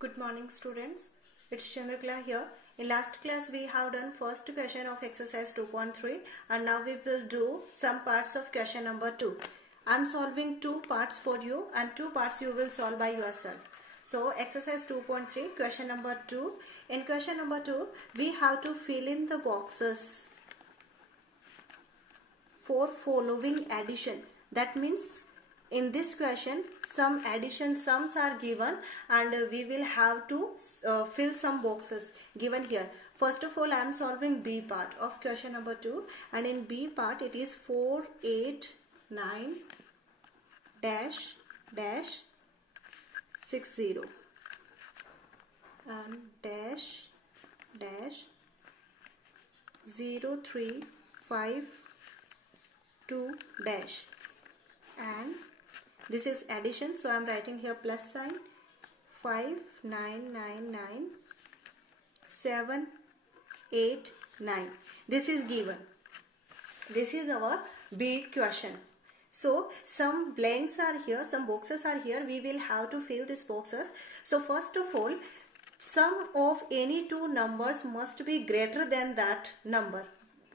Good morning students, it's Chandrakala here. In last class we have done first question of exercise 2.3 and now we will do some parts of question number 2. I am solving two parts for you and two parts you will solve by yourself. So exercise 2.3 question number 2. In question number 2 we have to fill in the boxes for following addition. That means in this question some addition sums are given and we will have to fill some boxes given here. First of all I am solving B part of question number 2 and in B part it is 4, 8, 9 dash dash 60 and dash dash 0, 3, 5, 2 dash and this is addition, so I am writing here plus sign 5, 9, 9, 9, 7, 8, 9. This is given. This is our B question. So some blanks are here, some boxes are here. We will have to fill these boxes. So first of all, sum of any two numbers must be greater than that number.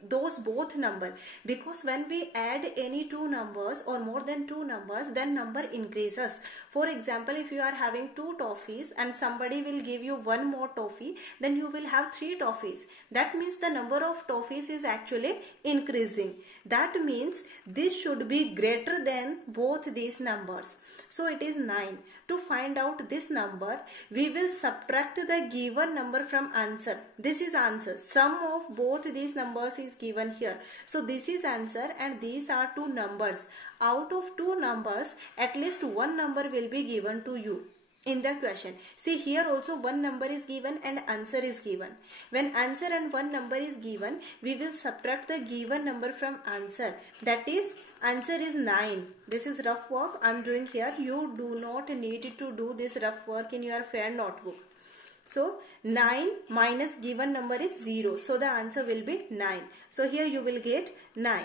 Those both number, because when we add any two numbers or more than two numbers, then number increases. For example, if you are having two toffees and somebody will give you one more toffee, then you will have three toffees. That means the number of toffees is actually increasing. That means this should be greater than both these numbers. So it is 9. To find out this number, we will subtract the given number from answer. This is answer. Sum of both these numbers is given here. So this is answer and these are two numbers. Out of two numbers, at least one number will be given to you in the question. See, here also one number is given and answer is given. When answer and one number is given, we will subtract the given number from answer. That is, answer is 9. This is rough work I am doing here. You do not need to do this rough work in your fair notebook. So 9 minus given number is 0. So the answer will be 9. So here you will get 9.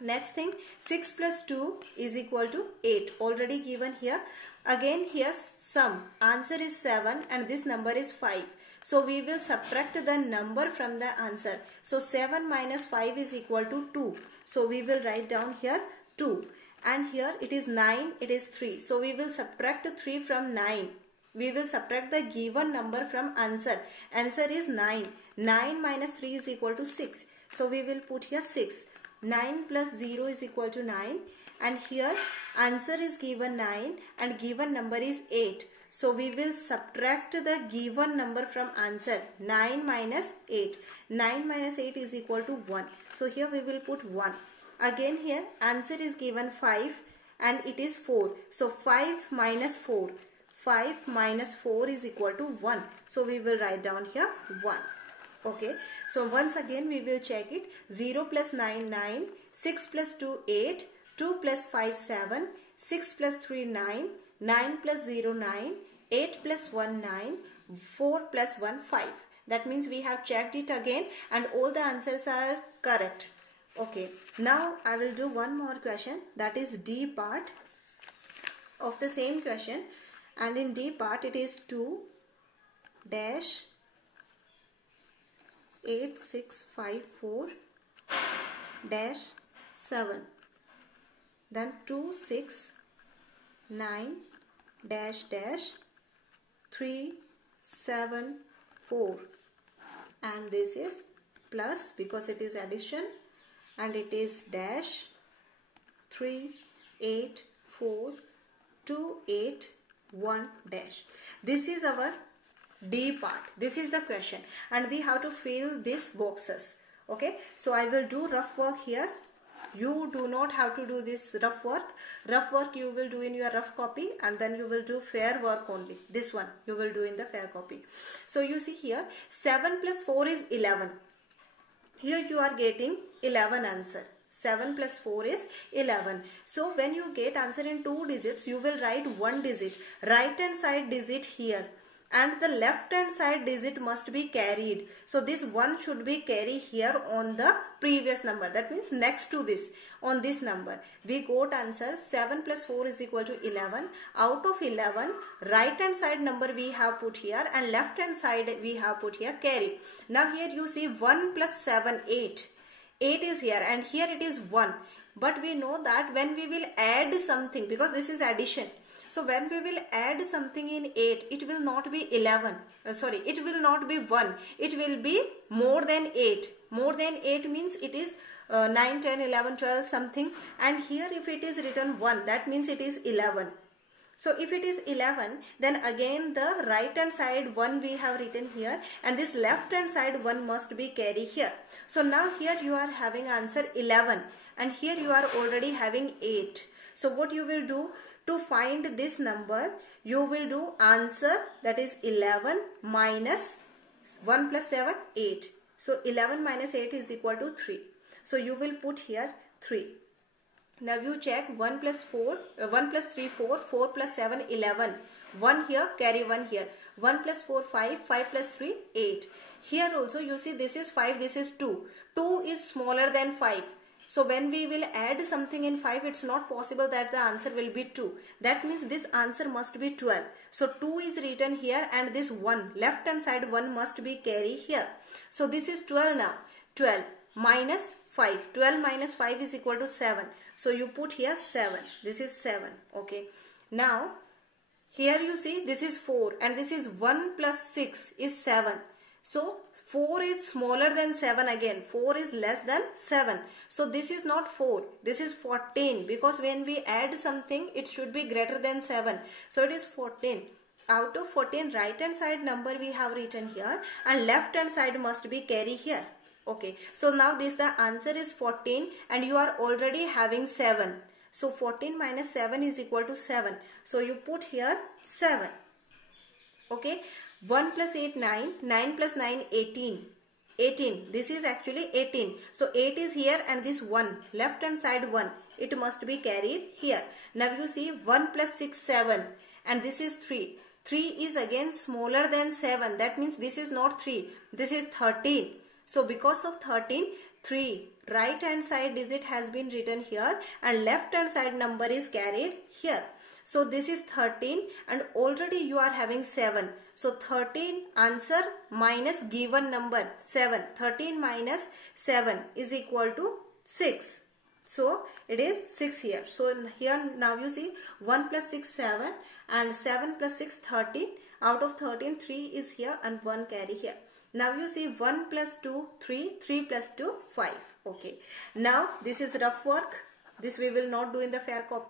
Next thing, 6 plus 2 is equal to 8. Already given here. Again here sum. Answer is 7 and this number is 5. So we will subtract the number from the answer. So 7 minus 5 is equal to 2. So we will write down here 2. And here it is 9, it is 3. So we will subtract 3 from 9. We will subtract the given number from answer. Answer is 9. 9 minus 3 is equal to 6. So we will put here 6. 9 plus 0 is equal to 9. And here answer is given 9 and given number is 8. So we will subtract the given number from answer. 9 minus 8. 9 minus 8 is equal to 1. So here we will put 1. Again here answer is given 5 and it is 4. So 5 minus 4. 5 minus 4 is equal to 1. So we will write down here 1. Okay. So once again we will check it. 0 plus 9, 9. 6 plus 2, 8. 2 plus 5, 7. 6 plus 3, 9. 9 plus 0, 9. 8 plus 1, 9. 4 plus 1, 5. That means we have checked it again and all the answers are correct. Okay. Now I will do one more question. That is D part of the same question. And in D part it is 2 dash 8654 dash 7. Then 269 dash dash 374. And this is plus because it is addition and it is dash 38428 1 dash. This is our D part. This is the question and we have to fill these boxes. Okay, so I will do rough work here. You do not have to do this rough work. Rough work you will do in your rough copy and then you will do fair work only. This one you will do in the fair copy. So you see here 7 plus 4 is 11. Here you are getting 11 answer. 7 plus 4 is 11. So when you get answer in two digits, you will write one digit. Right hand side digit here. and the left hand side digit must be carried. So this 1 should be carried here on the previous number. That means next to this, on this number. We got answer 7 plus 4 is equal to 11. Out of 11, right hand side number we have put here and left hand side we have put here carry. Now here you see 1 plus 7, 8. 8 is here and here it is 1. But we know that when we will add something, because this is addition. So when we will add something in 8, it will not be 11. It will not be 1. It will be more than 8. More than 8 means it is 9, 10, 11, 12 something. And here if it is written 1, that means it is 11. So if it is 11, then again the right hand side 1 we have written here and this left hand side 1 must be carried here. So now here you are having answer 11 and here you are already having 8. So what you will do? To find this number, you will do answer, that is 11 minus 1 plus 7, 8. So 11 minus 8 is equal to 3. So you will put here 3. Now you check 1 plus 4, 1 plus 3, 4, 4 plus 7, 11. 1 here, carry 1 here. 1 plus 4, 5, 5 plus 3, 8. Here also you see this is 5, this is 2. 2 is smaller than 5. So when we will add something in 5, it's not possible that the answer will be 2. That means this answer must be 12. So 2 is written here and this 1, left hand side 1 must be carried here. So this is 12 now. 12 minus 5. 12 minus 5 is equal to 7. So you put here 7. This is 7. Okay. Now here you see this is 4 and this is 1 plus 6 is 7. So 4 is smaller than 7 again. 4 is less than 7. So this is not 4. This is 14 because when we add something it should be greater than 7. So it is 14. Out of 14 right hand side number we have written here and left hand side must be carried here. Okay. So now the answer is 14 and you are already having 7. So 14 minus 7 is equal to 7. So you put here 7. Okay. 1 plus 8, 9. 9 plus 9, 18. 18. This is actually 18. So 8 is here and this 1. Left hand side 1. It must be carried here. Now you see 1 plus 6, 7. And this is 3. 3 is again smaller than 7. That means this is not 3. This is 13. So because of 13, 3. Right hand side digit has been written here and left hand side number is carried here. So this is 13 and already you are having 7. So 13 answer minus given number 7. 13 minus 7 is equal to 6. So it is 6 here. So here now you see 1 plus 6 7 and 7 plus 6 13. Out of 13 3 is here and 1 carry here. Now you see 1 plus 2 3, 3 plus 2 5. Okay. Now this is rough work. This we will not do in the fair copy.